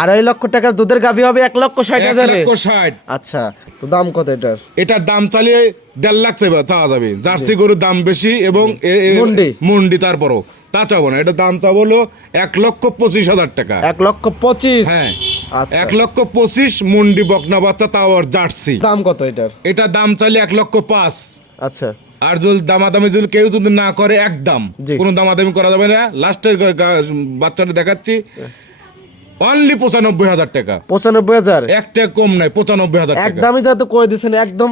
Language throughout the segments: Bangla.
2.5 লক্ষ টাকার দুধের গাভী হবে 1,60,000 1,60,000। আচ্ছা, তো দাম কত এটার? এটার দাম চালিয়ে 1.5 লাখ চাওয়া যাবে। জার্সি গরুর দাম বেশি এবং মুন্ডি তারপরও তা চাবো না। এটার দাম চাবো হলো 1,25,000 টাকা। 1,25,000? হ্যাঁ, আচ্ছা, 1,25,000 মুন্ডি বকনা বাচ্চা, তাও আর জার্সি। দাম কত এটার? এটার দাম চাইলে 1,05,000। আচ্ছা, আর যদি দামাদামি যদি কেউ যদি না করে একদম জি। কোনো দামাদামি করা যাবে না। লাস্টের বাচ্চাটা দেখাচ্ছি অনলি 95,000 টাকা। 95,000? একটা কম নাই, 95,000 টাকা একদমই যা তো করে দিচ্ছেন, একদম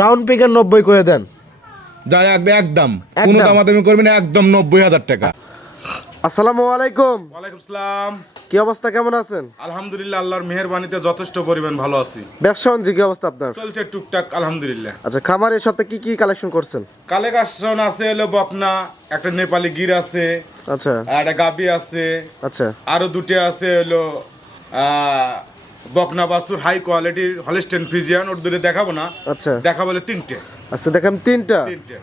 রাউন্ড ফিগার 90 করে দেন। যা একদম কোনো দামাদামি করবে না, একদম 90,000 টাকা। আসসালামু আলাইকুম। ওয়ালাইকুম আসসালাম। কি অবস্থা, কেমন আছেন? আলহামদুলিল্লাহ, আল্লাহর মেহেরবানিতে যথেষ্ট পরিমাণ ভালো আছি। ব্যবসা বাণিজ্য কি অবস্থা আপনার? চলছে টুকটাক আলহামদুলিল্লাহ। আচ্ছা, খামারের সাথে কি কি কালেকশন করছেন? কালেকশন আছে হলো বকনা, একটা নেপালি গির আছে, আচ্ছা একটা গাবি আছে, আচ্ছা আরো দুটো আছে হলো বকনা বাছুর হাই কোয়ালিটির হলিস্টেন ফ্রিজিয়ান। ওর দূরে দেখাবো না, আচ্ছা দেখাবো হলো তিনটে। আচ্ছা, দেখেন তিনটা, তিনটে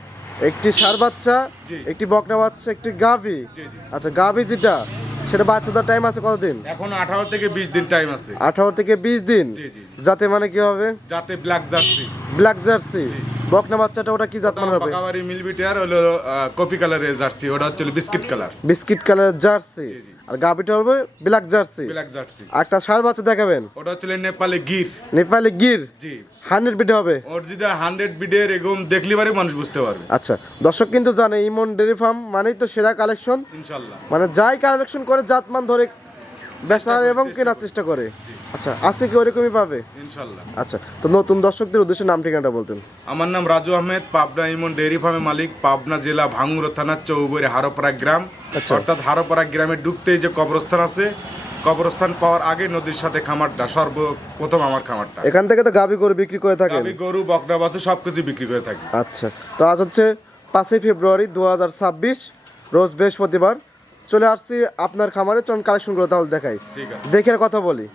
একটি ষাঁড় বাচ্চা, জি। একটি বকনা বাচ্চা, একটি গাভী। জি জি। আচ্ছা, গাভী যেটা সেটা বাচ্চাদের টাইম আছে কতদিন? এখন 18 থেকে 20 দিন টাইম আছে। 18 থেকে 20 দিন। জি জি। যাতে মানে কি হবে? যাতে ব্ল্যাক জার্সি। Black jersey. বকনা বাচ্চাটা ওটা কি জাত মানে হবে? পাকাবাড়ি মিলবিটার হলো কপি কালারের জার্সি, ওটা হচ্ছে biscuit colour. Biscuit colour jersey. আর গাভীটা হবে ব্ল্যাক জার্সি। Black jersey. আর একটা ষাঁড় বাচ্চা দেখাবেন, ওটা হচ্ছে নেপালি গির। নেপালি গির। জি। 100 বিটে হবে। ওর যেটা 100 বিডের এরকম দেখলি বারে মানুষ বুঝতে পারবে। আচ্ছা, দর্শক কিন্তু জানে ইমন ডেয়ারি ফার্ম মানেই তো সেরা কালেকশন। ইনশাআল্লাহ। মানে যাই কালেকশন করে জাতমান ধরে বেচার এবং কেনার চেষ্টা করে। আচ্ছা, আজকে কি ওরকমই পাবে? ইনশাআল্লাহ। আচ্ছা, তো নতুন দর্শকদের উদ্দেশ্যে নাম ঠিকানাটা বলতেন। আমার নাম রাজু আহমেদ, পাবনা ইমন ডেয়ারি ফার্মের মালিক, পাবনা জেলা ভাঙ্গুড়া থানা চৌবরে হারোপাড়া গ্রাম। আচ্ছা। অর্থাৎ হারোপাড়া গ্রামে ঢুকতেই যে কবরস্থান আছে, কবরস্থান পাওয়ার আগে নদীর সাথে খামারটা সর্বপ্রথম আমার খামারটা। এখান থেকে তো গাভী গরু বিক্রি করে থাকেন? গাভী গরু বকনা বাছু সবকিছু বিক্রি করে থাকি। আচ্ছা, তো আজ হচ্ছে 5ই ফেব্রুয়ারি 2026, রোজ বৃহস্পতিবার। চলে আসছি আপনার খামারে, চলুন কালেকশনগুলো তাহলে দেখাই। ঠিক আছে। দেখে কথা বলি।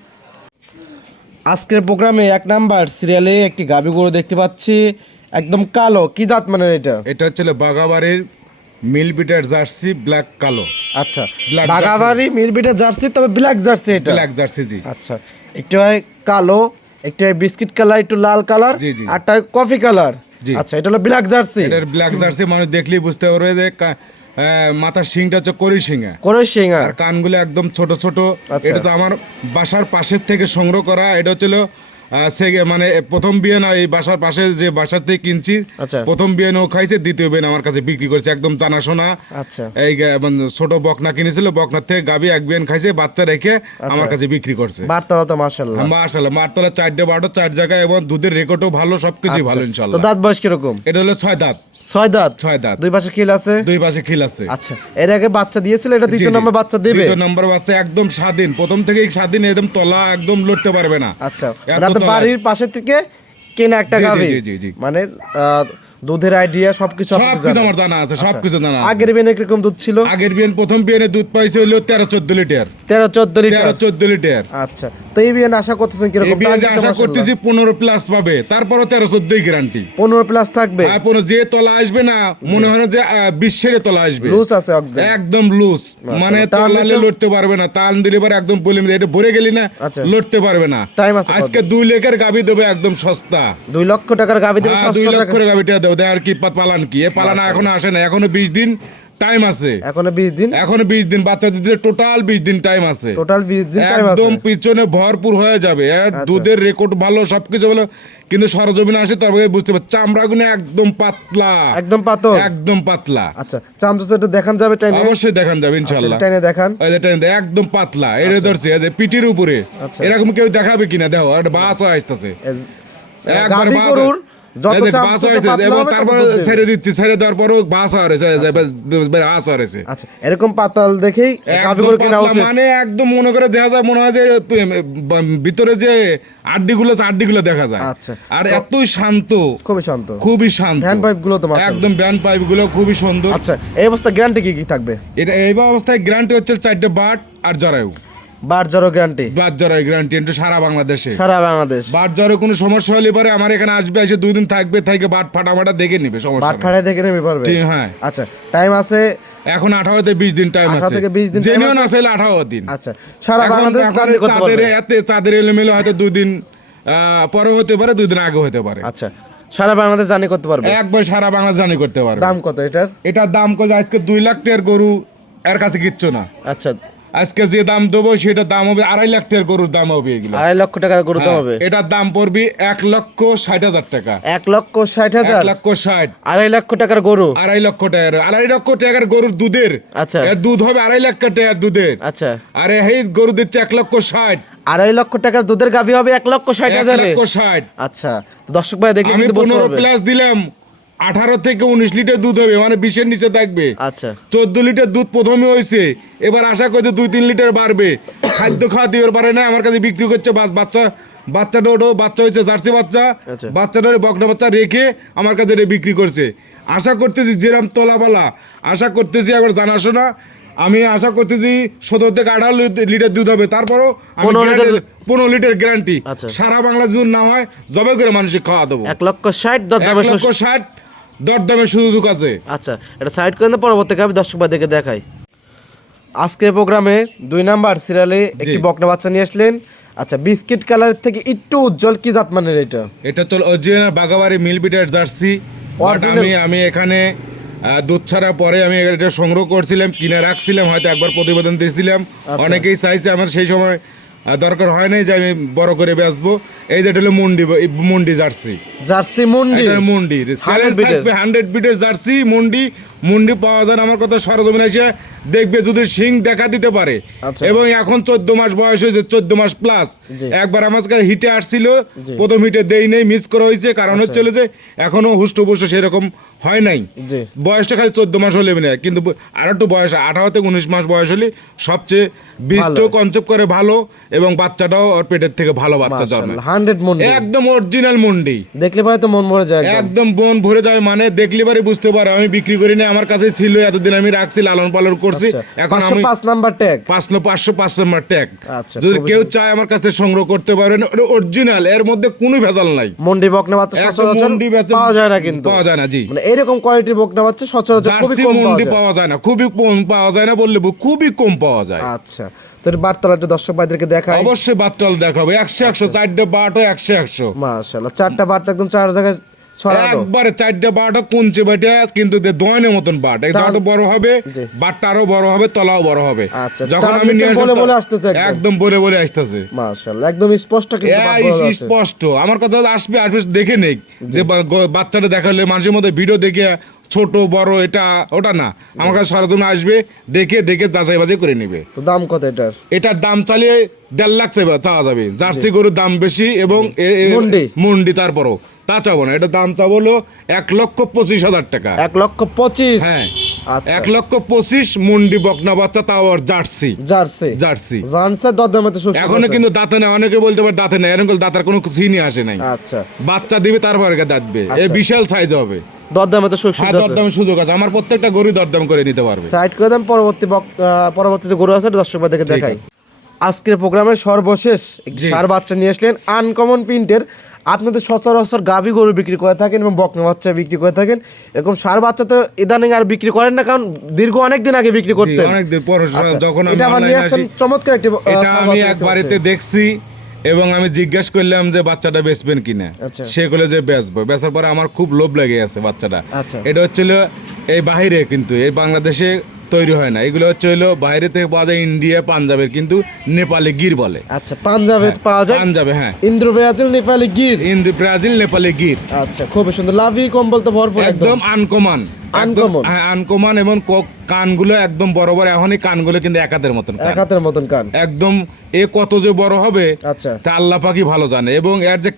আজকের প্রোগ্রামে 1 নাম্বার সিরিয়ালে একটি গাভী গরু দেখতে পাচ্ছি, একদম কালো। কি জাত মানের এটা? এটা হচ্ছে বাগাবাড়ির মিলবিটার জার্সি, ব্ল্যাক কালো। আচ্ছা, Black বাগাবাড়ি মিলবিটা জার্সি, তবে ব্ল্যাক জার্সি এটা। ব্ল্যাক জার্সি, জি। আচ্ছা, একটু হয় কালো, একটু হয় বিস্কিট কালার, একটু লাল কালার, জি, জি। আরটা কফি কালার। জি। আচ্ছা, এটা হলো ব্ল্যাক জার্সি। এটার ব্ল্যাক জার্সি মানুষ দেখলেই বুঝতে পারবে যে মাথার শিংটা হচ্ছে করি শিঙা, করে সিংহা। আর কানগুলো একদম ছোট ছোট। আচ্ছা। এটা তো আমার বাসার পাশের থেকে সংগ্রহ করা। এটা হচ্ছিল মানে প্রথম বিয়ে না, এই বাসার পাশে যে বাসার থেকে কিনছি। আচ্ছা। প্রথম বিয়ে ও খাইছে, দ্বিতীয় বিয়ে আমার কাছে বিক্রি করছে, একদম জানাশোনা। আচ্ছা এই মানে ছোট বকনা কিনেছিল, বকনার থেকে গাবি এক বিয়ান খাইছে, বাচ্চা রেখে আমার কাছে বিক্রি করছে। বার্তা তো মাশাআল্লাহ। মাশাআল্লাহ, মারতলা 4টে বারো 4 জায়গায়, এবং দুধের রেকর্ডও ভালো, সবকিছু ভালো তো ইনশাআল্লাহ। দাঁত বয়স কিরকম? এটা হলো 6 দাঁত। 6 দাঁত। 6 দাঁত, দুই পাশে খিল আছে? দুই পাশে খিল আছে। আচ্ছা, এর আগে বাচ্চা দিয়েছিল, এটা দ্বিতীয় জি, জি। নম্বর বাচ্চা দেবে? দ্বিতীয় নম্বর বাচ্চা, একদম স্বাধীন, প্রথম থেকেই স্বাধীন, একদম তলা একদম লড়তে পারবে না। আচ্ছা, এত মানে আপনার তলা। বাড়ির পাশে থেকে কেনা একটা জি, জি, গাভী। জি, জি, জি। মানে দুধের আইডিয়া সবকিছু আপনি সবকিছু জানেন। আমার জানা আছে, আচ্ছা, সবকিছু জানা আছে। আগের বিয়ানে কিরকম দুধ ছিল? আগের বিয়ান প্রথম বিয়ানে দুধ পাইছে হলো 13-14 লিটার। 13-14 লিটার। 13-14 লিটার। আচ্ছা, তো এই বিয়ানে আশা করতেছেন এই কিরকম? বিয়ানে আশা করতেছি 15 প্লাস পাবে, তারপরও 13-14 গ্যারান্টি। 15 প্লাস থাকবে? আর যে তলা আসবে না, মনে হয় না যে 20 তলা আসবে। লুজ আছে একদম? একদম লুজ, মানে টান তলালে দিচ্ছ? লড়তে পারবে না। টান দিলে পরে একদম বলে এটা ভরে গেলি না, আচ্ছা। লড়তে পারবে না। টাইম আছে আজকে 2 লাখের গাবি দেবে, একদম সস্তা। 2 লক্ষ টাকার গাভী দেবে 2 700 লাখ টাকা? করে গাবিটা দেবে। আর কি পালান কি, এ পালানা এখনো আসে না, এখনো 20 দিন টাইম আছে। এখনো 20 দিন? এখনো 20 দিন, বাচ্চা দিতে টোটাল 20 দিন টাইম আছে। টোটাল 20 দিন টাইম আছে? একদম পিছনে ভরপুর হয়ে যাবে। আর আচ্ছা। দুধের রেকর্ড ভালো, সবকিছু ভালো, কিন্তু সরজমিনে আসে তবে বুঝতে পারছি চামড়াগুলো একদম পাতলা, একদম পাতল? একদম পাতলা। আচ্ছা, চামচা একটু দেখান যাবে টাইনে? অবশ্যই দেখান যাবে ইনশাআল্লাহ। টাইনে দেখান। ওই যে টাইনে একদম পাতলা, এর ধরছে এই যে পিটির উপরে। আচ্ছা। এরকম কেউ দেখাবে কিনা, দেখো একটা বাসা আসতেছে, একবার গাভী গরুর যত এই দেখ, চামচা বাসা আসতেছে, পাতলা এবং হবে তত তারপরে দুধ দেবে। ছেড়ে দিচ্ছি, ছেড়ে দেওয়ার পরও বাসা হয়েছে, বাসা হয়েছে। আচ্ছা, এরকম পাতাল দেখেই গাভী একদম গরু কেনা পাতলা, উচিত? মানে একদম মনে করে দেখা যায়, মনে হয় যে ভিতরে যে আড্ডিগুলো আছে, আড্ডিগুলো দেখা যায়। আচ্ছা। আর এতই শান্ত, খুবই শান্ত। খুবই শান্ত। হ্যান্ড পাইপ গুলো তো মাশাআল্লাহ। একদম ব্যান্ড পাইপ গুলো খুবই সুন্দর। আচ্ছা, এই অবস্থা গ্যারান্টি কি কি থাকবে? এটা এই অবস্থায় গ্যারান্টি হচ্ছে 4টে বাট আর জরায়ু। বার জরো গ্যারান্টি? বাট জরায়ু গ্যারান্টি এটা সারা বাংলাদেশে। সারা বাংলাদেশ? বাট জ্বরে কোনো সমস্যা হলে পরে আমার এখানে আসবে, এসে 2 দিন থাকবে, থেকে বাট ফাটামাটা দেখে নিবে, সমস্যা বাট নেই। ফাড়াই দেখে নেবে পারবে? ঠিক, হ্যাঁ। আচ্ছা, টাইম আছে এখন 18 থেকে 20 দিন টাইম 18 আছে, থেকে 20 দিন time জেনুইন আছে? আছে 18 দিন। আচ্ছা, সারা এখন- বাংলাদেশ এখন জার্নি করতে চাঁদের পারবে। চাঁদের এলোমেলো হয়তো 2 দিন পরে হতে পারে, 2 দিন আগে হতে পারে। আচ্ছা, সারা বাংলাদেশ জার্নি করতে পারবে। একবার সারা বাংলা জার্নি করতে পারবে। দাম কত এটার? এটার দাম কত? আজকে 2 লাখ টাকার গরু এর কাছে কিচ্ছু না। আচ্ছা, আজকে যে দাম দেবো সেটা দাম হবে 2.5 লাখ টাকার গরুর দাম হবে এগুলো। 2.5 লক্ষ টাকা গরু তো হবে। এটার দাম পড়বে 1,60,000 টাকা। 1,60,000 1,60,000 2.5 লক্ষ টাকার গরু। 2.5 লক্ষ টাকার, 2.5 লক্ষ টাকার গরুর দুধের। আচ্ছা। এর দুধ হবে 2.5 লাখ টাকার দুধের। আচ্ছা, আরে এই গরু দিচ্ছে 1,60,000। 2.5 লক্ষ টাকার দুধের গাভী হবে 1,60,000 এ। 1,60,000। আচ্ছা, দর্শক ভাই দেখলে আমি কিন্তু বুঝতে 15 পারবে। প্লাস দিলাম, 18 থেকে 19 লিটার দুধ হবে, মানে 20 এর নিচে থাকবে। আচ্ছা, 14 লিটার দুধ প্রথমে হয়েছে, এবার আশা করছে 2-3 লিটার বাড়বে। খাদ্য খাওয়া দিতে পারে না, আমার কাছে বিক্রি করছে। বাচ্চাটা ওটা বাচ্চা হয়েছে, জার্সি বাচ্চা। আচ্ছা। বাচ্চাটা বকনা বাচ্চা রেখে আমার কাছে এটা বিক্রি করছে। আশা করতেছি যেরাম তলাবালা, আশা করতেছি একবার জানাশোনা, আমি আশা করতেছি 17 থেকে 18 লিটার দুধ হবে। তারপরও 15 লিটার গ্যারান্টি। আচ্ছা। সারা বাংলা যদি না হয় জবে করে মানুষকে খাওয়া দেবো। 1,60,000 দরদামে 1,60,000 দরদামের সুযোগ আছে। আচ্ছা, এটা সাইড করে দেন, পরবর্তী গাভী দর্শক ভাই দেখে দেখাই। আজকের প্রোগ্রামে 2 নাম্বার সিরিয়ালে একটি বকনা বাচ্চা নিয়ে আসলেন। আচ্ছা, বিস্কিট কালারের থেকে একটু উজ্জ্বল, কি জাত মানের এটা? এটা তো অরিজিনাল বাগাবাড়ি মিল বিটের জার্সি। Original? আমি এখানে দুধ ছাড়ার পরে আমি এটা সংগ্রহ করছিলাম, কিনে রাখছিলাম, হয়তো একবার প্রতিবেদন দিয়েছিলাম। অনেকেই চাইছে, আমার সেই সময় দরকার হয় নাই যে আমি বড় করে বেচবো। এই যে এটা হলো মুন্ডি জার্সি। জার্সি মুন্ডি। এটা মুন্ডি চ্যালেঞ্জ বিটের। থাকবে 100 বিটের জার্সি মুন্ডি পাওয়া যায় না। আমার কথা সরজমিন এসে দেখবে, যদি সিং দেখা দিতে পারে। আচ্ছা। এবং এখন 14 মাস বয়স হয়েছে, 14 মাস প্লাস। জি। একবার আমার কাছে হিটে আসছিল, জি। প্রথম হিটে দেই নেই, মিস করা হয়েছে। কারণ হচ্ছে যে এখনো হুষ্টপুষ্ট সেরকম হয় নাই। জি। বয়সটা খালি 14 মাস হলে না, কিন্তু আর একটু বয়স 18 থেকে 19 মাস বয়স হলে সবচেয়ে বীজটাও কনসেপ্ট করে ভালো, এবং বাচ্চাটাও ওর পেটের থেকে ভালো বাচ্চা জন্মে। 100 মুন্ডি। একদম অরিজিনাল মুন্ডি। দেখলে পরে তো মন ভরে যায় একদম। একদম বন ভরে যায়, মানে দেখলে বারে বুঝতে পারো। আমি বিক্রি করি না, আমার কাছে ছিল এতদিন, আমি রাখছি, লালন পালন করছি। আচ্ছা, এখন আমি 505 নাম্বার ট্যাগ। 505 number tag. আচ্ছা, যদি খুবই কেউ চায় আমার কাছ থেকে সংগ্রহ করতে পারেন, অরিজিনাল, এর মধ্যে কোনো ভেজাল নাই। মুন্ডি বকনা বাচ্চা একদম সচরাচর মুন্ডি বাচ্চা পাওয়া যায় না, কিন্তু পাওয়া যায় না। জি, মানে এরকম কোয়ালিটির বকনা বাচ্চা সচরাচর খুবই জার্সি কম পাওয়া মুন্ডি যায়। পাওয়া যায় না, খুবই কম পাওয়া যায় না বললে খুবই কম পাওয়া যায়। আচ্ছা, তো এর বার্তালাটা দর্শক ভাইদেরকে দেখাই। অবশ্যই বাচ্চাল দেখাবে 100 চারটে বারোটা 100। মাশাআল্লাহ, 4টা বার্তা একদম 4 জায়গায় ছড়ানো। একবারে 4টে বারোটা কুঞ্চে বেটে, কিন্তু দোয়ানের মতন বাট। এই যত বড় হবে, জি। বাটটা আরো বড় হবে, তলাও বড় হবে। আচ্ছা, যখন টান আমি নিয়ে দিচ্ছেন আসলাম, বলে আসতেছে একদম। একদম বলে আসতেছে। মাশাআল্লাহ, একদম স্পষ্ট কিন্তু বাত বলা যাচ্ছে। স্পষ্ট। আমার কথা আসবে দেখে নেই যে বাচ্চাটা দেখালে মানুষের মধ্যে ভিডিও দেখে ছোট বড় এটা ওটা না, আমার কাছে সরজমিন আসবে, দেখে যাচাই বাছাই করে নিবে। তো দাম কত এটার? এটার দাম চালিয়ে 1.5 লাখ চাওয়া যাবে। জার্সি গরুর দাম বেশি, এবং মুন্ডি তারপরও তা চাবো না। এটা দাম চাবো হলো 1,25,000 টাকা। 1,25,000? হ্যাঁ, আচ্ছা, 1,25,000 মুন্ডি বকনা বাচ্চা, তাও আর জার্সি। জার্সি জানছে দরদামে তো সুস্থ এখনো আছে। কিন্তু দাঁতে না, অনেকে বলতে পারে দাঁতে না, এরকম দাঁতার কোনো চিনি আসে নাই। আচ্ছা, বাচ্চা দিবে তারপরে দাঁতবে, এই বিশাল সাইজ হবে। দরদামে তো সুস্থ হ্যাঁ, আছে। দরদামের সুযোগ আছে, আমার প্রত্যেকটা গরু দরদাম করে নিতে পারবে। সাইড করে দেন, পরবর্তী যে গরু আছে দর্শক ভাইদেরকে দেখাই। আজকের প্রোগ্রামের সর্বশেষ একটি জি। ষাঁড় বাচ্চা নিয়ে আসলেন, আনকমন প্রিন্টের। আপনাদের সচরাচর গাভী গরু বিক্রি করে থাকেন এবং বকনা বাচ্চা বিক্রি করে থাকেন, এরকম ষাঁড় বাচ্চা তো ইদানিং আর বিক্রি করেন না, কারণ দীর্ঘ অনেকদিন আগে বিক্রি করতেন। অনেকদিন পর আচ্ছা, যখন আমি এটা আবার নিয়ে আসছেন চমৎকার একটি এটা ষাঁড় আমি বাচ্চা এক দেখতে বাড়িতে পাচ্ছি। দেখছি, এবং আমি জিজ্ঞাসা করলাম যে বাচ্চাটা বেচবেন কিনা। আচ্ছা। সে বলে যে বেচবো। বেচার পরে আমার খুব লোভ লেগে আছে বাচ্চাটা। আচ্ছা। এটা হচ্ছিল এই বাহিরে, কিন্তু এই বাংলাদেশে তৈরি হয় না। এগুলো হচ্ছে হলো বাইরে থেকে পাওয়া যায়, ইন্ডিয়া পাঞ্জাবের, কিন্তু নেপালে গির বলে। আচ্ছা, পাঞ্জাবে পাওয়া যায়। পাঞ্জাবে, হ্যাঁ, ইন্দ্র ব্রাজিল নেপালি গির। ব্রাজিল নেপালে গির। আচ্ছা, খুবই সুন্দর, লাভি কম্বল তো ভরপুর একদম আনকমন। Uncommon? হ্যাঁ, আনকমন, এবং কানগুলো একদম বড় বড়। এখন এই কানগুলো কিন্তু একাতের মতন কান। এক হাতের মতন কান। একদম এ কত যে বড় হবে, আচ্ছা, তা আল্লাহ পাকই ভালো জানে। এবং এর যে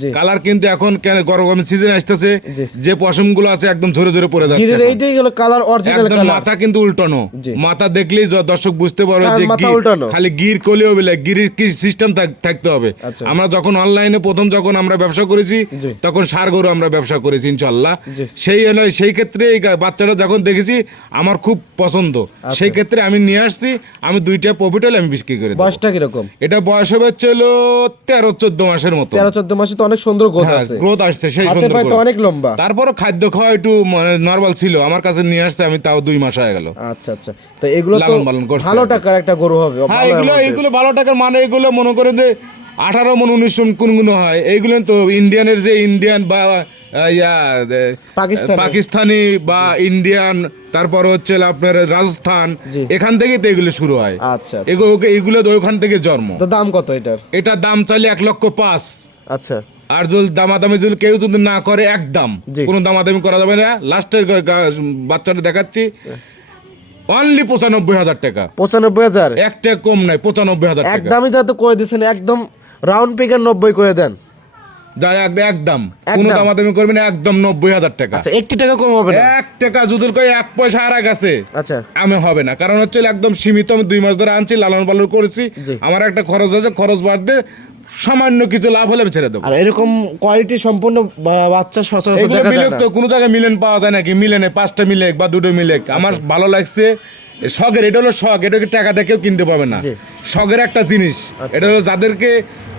জি। কালার কিন্তু এখন গরমের সিজন আসতেছে, জি। যে পশমগুলো আছে একদম ঝরে পড়ে যাচ্ছে গিরের এখন। এইটাই হলো কালার, অরিজিনাল একদম কালার। মাথা কিন্তু উল্টানো। জি। মাথা দেখলেই দর্শক বুঝতে পারবে কান যে মাথা উল্টানো। খালি গির কলিও বলে গিরির কি সিস্টেম থাকতে হবে। আচ্ছা। আমরা যখন অনলাইনে প্রথম যখন আমরা ব্যবসা করেছি, জি। তখন ষাঁড় গরু আমরা ব্যবসা করেছি ইনশাআল্লাহ। জি। সেই ক্ষেত্রে এই বাচ্চাটা যখন দেখেছি, আমার আমার খুব পছন্দ, সেই ক্ষেত্রে আমি নিয়ে আসছি। আমি 2টা প্রফিট হলে আমি বিক্রি করে দেব। বয়সটা কিরকম? এটা বয়স হবে হলো 13-14 মাসের মতো। 13-14 মাসে তো অনেক সুন্দর গ্রোথ হ্যাঁ, আছে, গ্রোথ আসছে সেই হাতে সুন্দর পায়ে তো growth। অনেক লম্বা। তারপরও খাদ্য খাওয়া একটু নরমাল ছিল, আমার কাছে নিয়ে আসছে, আমি তাও 2 মাস হয়ে গেল। আচ্ছা আচ্ছা, তো এগুলো তো লালন পালন করছে ভালো আর কি। টাকার একটা গরু হবে। হ্যাঁ, ভালো এগুলো amount এর। এগুলো ভালো টাকার, মানে এগুলো মনে করে যে 18 মন 19 মন কোনগুলো হয়, এইগুলো তো ইন্ডিয়ানের যে ইন্ডিয়ান বা পাকিস্তানি বা ইন্ডিয়ান, তারপর হচ্ছে আপনার রাজস্থান, জি। এখান থেকে তো এগুলো শুরু হয়। আচ্ছা, এগুলো তো ওখান থেকে জন্ম। তো দাম কত এটার? এটা দাম চাইলে 1,05,000। আচ্ছা, আর যদি দামাদামি যদি কেউ যদি না করে, একদম জি। কোনো দামাদামি করা যাবে না। লাস্টের বাচ্চাটা দেখাচ্ছি, অনলি 95,000 টাকা। 95,000? একটা কম নাই, 95,000 টাকা একদমই যাতে করে দিচ্ছেন, একদম রাউন্ড ফিগার 90 করে দেন। একদম কোনো দামাদামি করবেন, একদম 90,000 টাকা। আচ্ছা, 1 টাকা কম হবে না? 1 টাকা যদি কই 1 পয়সা আর গেছে আচ্ছা, আমি হবে না, কারণ হচ্ছে একদম সীমিত। আমি 2 মাস ধরে আনছি, লালন পালন করেছি, জি। আমার একটা খরচ আছে, খরচ বাড়তে সামান্য কিছু লাভ হলে আমি ছেড়ে দেবো। আর এরকম কোয়ালিটি সম্পূর্ণ বাচ্চা সচরাচর এগুলো দেখা যায় মিলেক না। তো কোনো জায়গায় মিলেন পাওয়া যায় নাকি? মিলেনে 5টা মিলেক বা 2টো মিলেক। আমার ভালো লাগছে, শখের, এটা হলো শখ, এটাকে টাকা দিয়ে কেউ কিনতে পাবে না। জি। শখের একটা জিনিস, এটা হলো যাদেরকে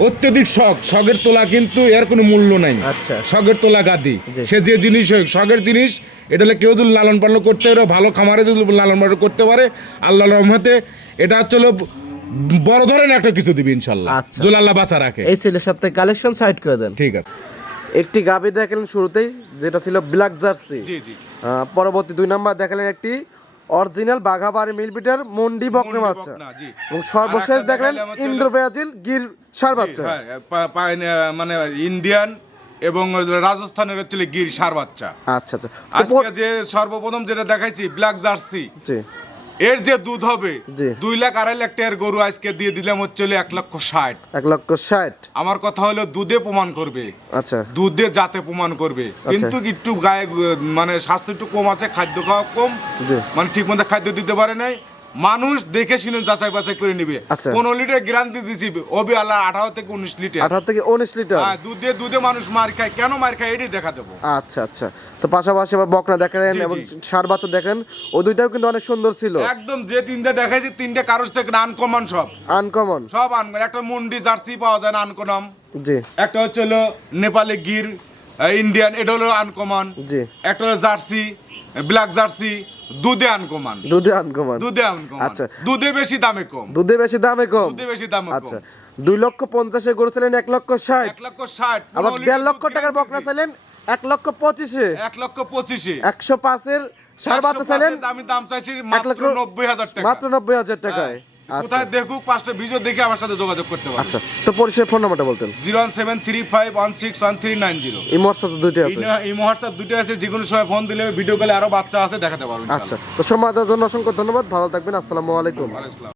অত্যধিক শখ, শখের তোলা কিন্তু এর কোনো মূল্য নাই। আচ্ছা। শখের তোলা গাদি, জি। সে যে জিনিস হোক, শখের জিনিস, এটা হলে কেউ যদি লালন পালন করতে পারে, ভালো খামারে যদি লালন পালন করতে পারে, আল্লাহর রহমতে এটা হচ্ছে হলো বড় ধরনের একটা কিছু দিবি ইনশাল্লাহ, আচ্ছা। যদি আল্লাহ বাঁচা রাখে। এই ছিল সপ্তাহে কালেকশন, সাইড করে দেন। ঠিক আছে। একটি গাবি দেখালেন শুরুতেই, যেটা ছিল ব্ল্যাক জার্সি। জি জি। পরবর্তী 2 নাম্বার দেখালেন একটি অরিজিনাল বাঘাবাড়ি মিলবিটার মন্ডি বকনা বাচ্চা, বকনা, জি। এবং সর্বশেষ আর একটা দেখলেন দেখালাম হচ্ছে ইন্দ্র ব্রাজিল গির ষাঁড় বাচ্চা। হ্যাঁ, মানে ইন্ডিয়ান এবং রাজস্থানের হচ্ছে গির ষাঁড় বাচ্চা। আচ্ছা আচ্ছা, তো আজকে যে সর্বপ্রথম যেটা দেখাইছি ব্ল্যাক জার্সি, জি এর যে দুধ হবে জি। 2 লাখ 2.5 লাখ টাকার গরু আজকে দিয়ে দিলাম হচ্ছে 1,60,000। 1,60,000। আমার কথা হলো দুধে প্রমাণ করবে, আচ্ছা দুধে জাতে প্রমাণ করবে, কিন্তু একটু গায়ে মানে স্বাস্থ্য একটু কম আছে, খাদ্য খাওয়া কম, জি। মানে ঠিক মতো খাদ্য দিতে পারে নাই। মানুষ দেখে শুনে যাচাই বাছাই করে নিবে। আচ্ছা। 15 লিটার গ্যারান্টি দিছি, ওবে আল্লাহ 18 থেকে 19 লিটার। 18 থেকে 19 লিটার। হ্যাঁ, দুধে মানুষ মার খায়, কেন মার খায় এটাই দেখা দেবো। আচ্ছা আচ্ছা, তো পাশাপাশি আবার বকনা দেখালেন জি, এবং জি। ষাঁড় বাচ্চা দেখলেন, ওই দুইটাও কিন্তু অনেক সুন্দর ছিল। একদম যে 3টে দেখাইছি 3টে কারোর থেকে আনকমন, আনকমন। সব আনকমন। একটা মুন্ডি জার্সি পাওয়া যায় না, আনকমন। জি একটা হচ্ছে হলো নেপালি গির ইন্ডিয়ান, এটা হলো আনকমন। জি। একটা হলো জার্সি ব্ল্যাক জার্সি, দুধে আনকমন। দুধে আনকমন। দুধে আনকমন। আচ্ছা। দুধে বেশি দামে কম। দুধে বেশি দামে কম। দুধে বেশি দামে কম। আচ্ছা, 2,50,000 এ গড়েছিলেন 1,60,000। 1,60,000। আবার 1.5 লক্ষ টাকার বকনা চাইলেন 1,25,000 এ। 1,25,000। 105 এর ষাঁড় বাচ্চা চাইলেন আমি দাম চাইছি মাত্র 90,000 টাকা। মাত্র 90,000 টাকায়। আচ্ছা কোথায় দেখুক, 5টা ভিডিও দেখে আমার সাথে যোগাযোগ করতে পারে। আচ্ছা, তো পরিষেবার ফোন নাম্বারটা বলতেন। 01735161390। এই হোয়াটসঅ্যাপ তো দুইটা আছে। এই হোয়াটসঅ্যাপ দুটো আছে, যে কোনো সময় ফোন দিলে ভিডিও কলে আরো বাচ্চা আছে দেখাতে পারবেন। আচ্ছা, তো সময় দেওয়ার জন্য অসংখ্য ধন্যবাদ, ভালো থাকবেন, আসসালামু আলাইকুম। ইনশাআল্লাহ।